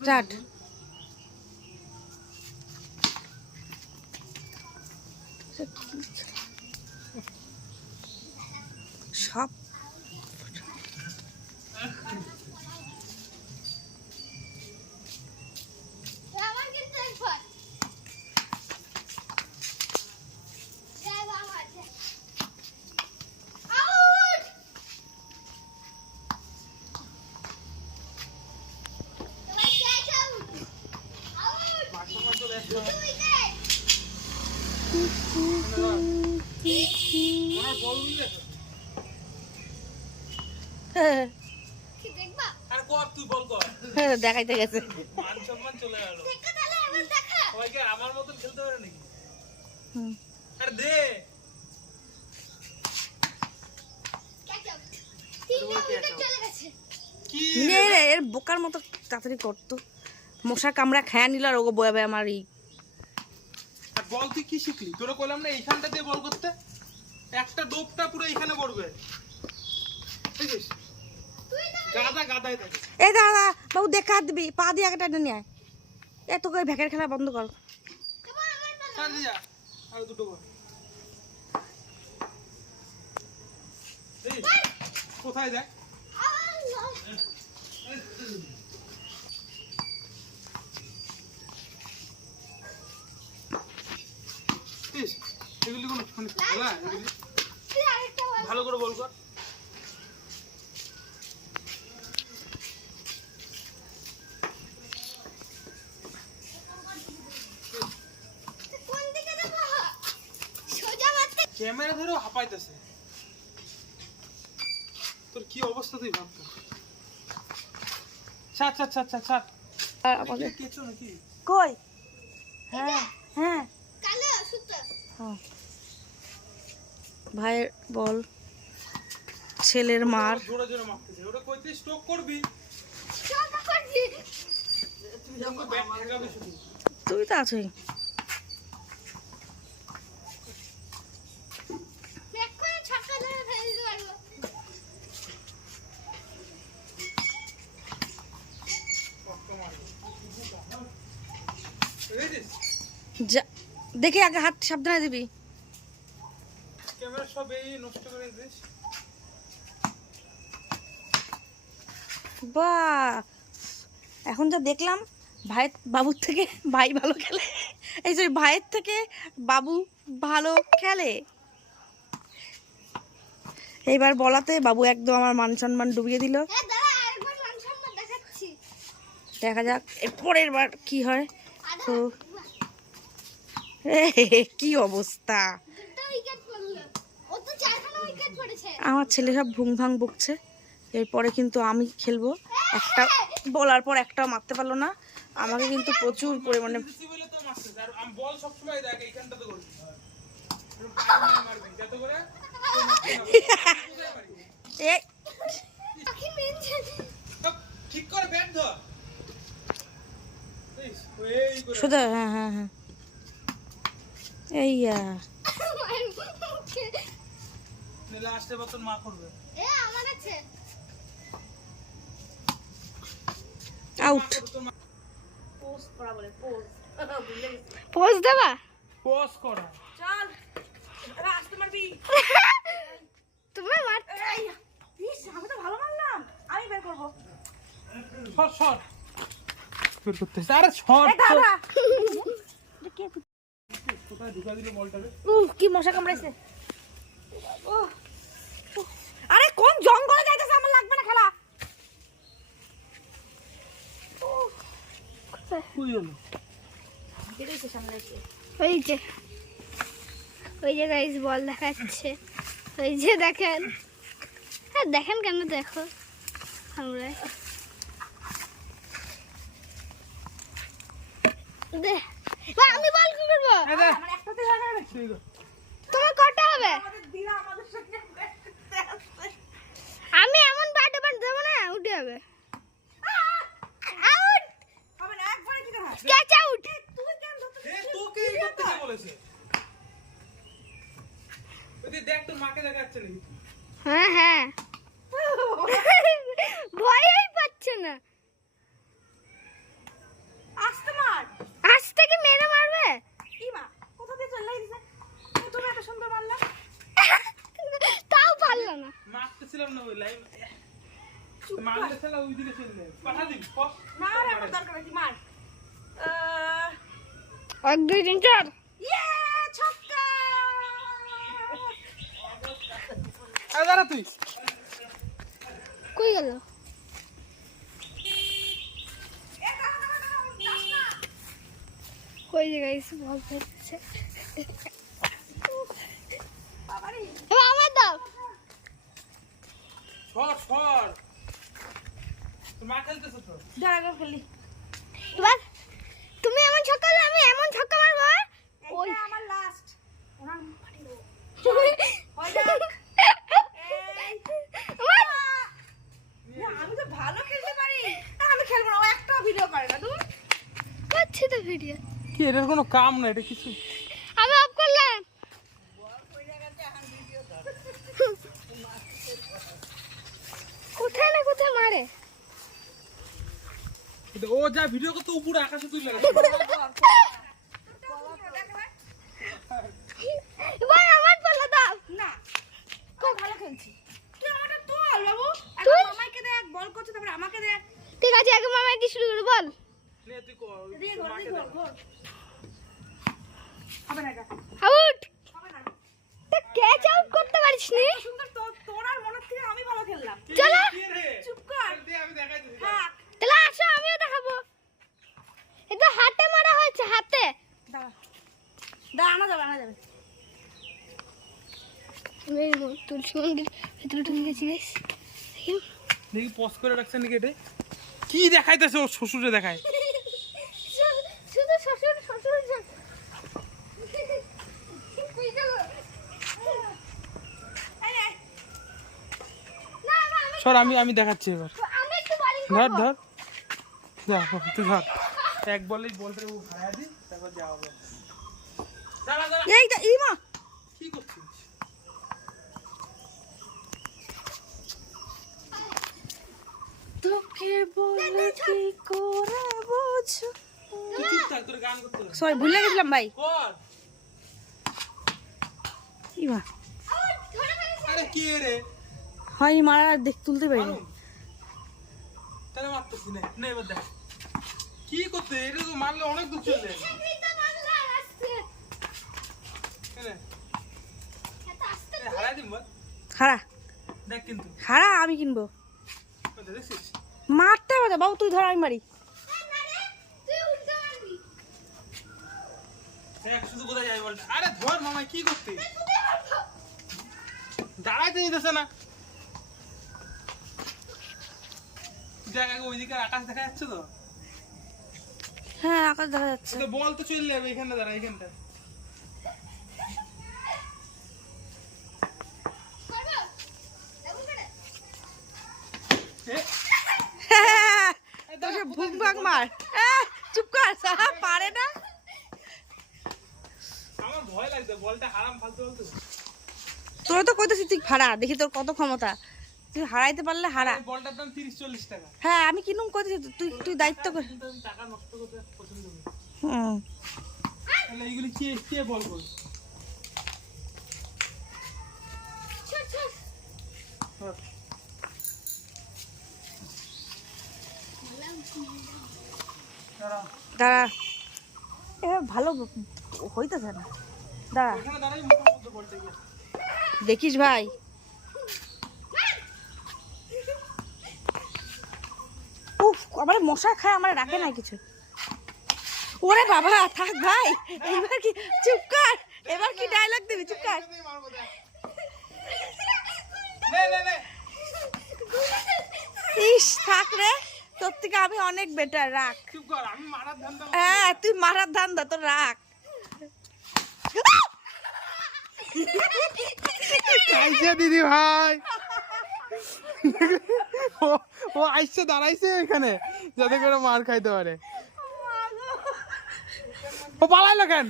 Start. সব দেখাইতে গেছে। এর বোকার মতো তাড়াতাড়ি করতো, মশা কামড়া খায়া নিল আর ওগো বয়াবে আমার এই বল। তুই কি শিখলি? তোরা কইলাম না এইখানটা দিয়ে বল করতে, একটা ডোপটা পুরো এইখানে পড়বে। বুঝছিস? গাদা গাদাই থাকে। এই দাদা বাবু দেখা দিবি, পা দিয়ে একটা টেনে নিয়ে আয়। এত করে ভ্যাকের খেলা বন্ধ কর। ছাড় দিয়া আর দুটো কর। এই কোথায় যায়? এগুলি কোনো খেলা? ভালো করে বল কর। ক্যামেরা ধরেও হাঁপাইতেছে। তোর কি অবস্থা তুই ভাবতো? ছাড় ছাড় ছাড় ছাড় ছাড়। আমাদের কেঁচো নাকি? কই? হ্যাঁ হ্যাঁ ভাইয়ের বল, ছেলের মার। জোরে জোরে মারতেছে। ওটা কইতে স্টক করবি। তুই তো আছোই। দেখে আগে হাত সাবধানে দিবি। ক্যামেরা সব এই নষ্ট করে দিস। বাহ, এখন যা দেখলাম ভাই বাবুর থেকে ভাই ভালো খেলে, এই যে ভাইয়ের থেকে বাবু ভালো খেলে। এইবার বলাতে বাবু একদম আমার মান সম্মান ডুবিয়ে দিল। দেখা যাক এর পরের বার কি হয়। তো কি অবস্থা, আমার ছেলে সব ভুং ভাং বকছে। এরপরে কিন্তু আমি খেলবো। একটা বলার পর একটাও মারতে পারলো না। আমাকে কিন্তু প্রচুর পরিমাণে বল সব সময় দেখ এইখানটাতে করবি। মারবি যাতে করে ঠিক করে ব্যাট ধর। সোজা। হ্যাঁ হ্যাঁ হ্যাঁ এই লাস্টে বতন মা করবে। আউট। পোজ দেবা, পোজ করা। চল আসতে মারবি। তুমি মার। ইস আমি তো ভালো মারলাম, আমি বের করব। শট শট বের করতেছ। আরে শট দাদা কোথায় ঢুকা দিল বলটাকে? কি মশা কামড়াইছে। আরে কোন জঙ্গলে যাইতেছে, আমার লাগবে না খেলা। কই হলো? ওই যে গাইস বল দেখাচ্ছে, ওই যে দেখেন। হ্যাঁ দেখেন কেন, দেখো আমরা আমি বল কি করবো? তোমার কটা হবে? আমি এমন ব্যাট এবার দেবো না, উঠে যাবে। আউট হবে না, একবারে কি দেখা ক্যাচ আউট। তুই কেন ধরতে? তোকে এই করতে কে বলেছে? ওই দেখ তোর মাকে দেখাচ্ছে নাকি? হ্যাঁ হ্যাঁ ভয়ই পাচ্ছে না। ওইদিকে চললে পাঠা দিবি কস না রে আমার দরকার কি মার 1 2 3 4 ইয়ে ছক্কা আরে দাঁড়া তুই কই গেল? কই যে গাইস বল হচ্ছে। আমার দাও। সর তুই মা খেলতেছ তো দাঁড়া খেলি এবার তুমি এমন ছক্কা মারলে আমি এমন ছক্কা মারবো। ওই এটা আমার লাস্ট ওনার ফাটি দেবো আমি তো ভালো খেলতে পারি না আমি খেলবো না ও একটা ভিডিও করে না তুই করছি তো ভিডিও। কি এটার কোনো কাম না এটা কিছু আমি অফ করলাম। কোথায় না কোথায় মারে। এটা ও যা ভিডিও করতে উপরে আকাশে তুই লাগে ভাই আমার পাল্লা দাও। না খুব ভালো খেলছি তুই আমারটা তোল বাবু তুই? আমাকে দেখ বল করছে তারপর আমাকে দেখ ঠিক আছে আগে মামাই দিয়ে শুরু করে বল। নে তুই কর দিয়ে ঘর দিয়ে ঘর হবে না এটা আউট। হবে না তা ক্যাচ আউট করতে পারিস নি। সুন্দর তোর আর মনের থেকে আমি ভালো খেললাম চলো। কি রে চুপ কর দে আমি দেখাই দিই থাক তাহলে আসো আমিও দেখাবো। এটা হাতে মারা হয়েছে হাতে। দাঁড়া দাঁড়া আনা যাবে আমি তুলসী মন্দির ভিতরে ঢুকে গেছি গাইস। দেখি পজ করে রাখছেন নাকি এটা কি দেখাইতেছে ও শ্বশুরে দেখায় শুধু শ্বশুর শ্বশুর সর আমি দেখাচ্ছি এবার আমি একটু বলিং ধর করব। ধর যা তুই ধর এক বলেই বলতে ও ভাড়া দি তারপর যা হবে দাঁড়া এইটা ইমা কি করছিস তোকে বলে কি করে বুঝো তুই চুপ থাক তোর গান করতে হবে। সরি ভুলে গেছিলাম ভাই কর ইমা আরে কি রে হয়নি মারা দেখ তুলতে পারি মারুম তাহলে মারতেছি না নে এবার দেখ কি করতে এটা তো মারলে অনেক দূর চলে যাবে এনে, হারাই দিম বল হারা দেখ কিন্তু হারা আমি কিনবো ওই যে দেখছিস মারতে হবে না, বাবু তুই ধর আমি মারি দেখ শুধু কোথায় যাই বলটা আরে ধর মামা কি করতে দাঁড়াইতে নিতেছে না দেখ আগে ওইদিকে আকাশ দেখা যাচ্ছে তো হ্যাঁ আকাশ দেখা যাচ্ছে তো বল তো চলে যাবে এখানটা দাঁড়া এখানটা এ, তোকে ভুক ভাগ মার চুপ কর সাহা পারে না আমার ভয় লাগছে বলটা হারাম ফালতু বলতো তোর তো কইতেছি তুই হারা দেখি তোর কত ক্ষমতা তুই হারাইতে পারলে হারা এই বলটার দাম 30-40 টাকা হ্যাঁ আমি কিনুম কইতেছি তুই তুই দায়িত্ব কর কিন্তু আমি টাকা নষ্ট করতে পছন্দ করি হুম তাহলে এইগুলি কে কে বল করবে ধর। দাঁড়া দাঁড়া এ ভালো হইতেছে না দাঁড়া ওখানে দাঁড়াই মুখের মধ্যে বলটা গিয়ে দেখিস ভাই উফ আমার মশা খায় আমার রাখে না কিছু ওরে বাবা থাক ভাই এবার কি চুপ কর এবার কি ডায়লগ দিবি চুপ কর মারবো দেখ নে নে নে ইস থাক রে তোর থেকে আমি অনেক বেটার রাখ চুপ কর আমি মারার ধান্দা হ্যাঁ তুই মারার ধান্দা তোর রাখ আইসা দিদি ভাই ও আইসা দাঁড়াইছে এখানে যাতে করে মার খাইতে পারে ও পালাইলো কেন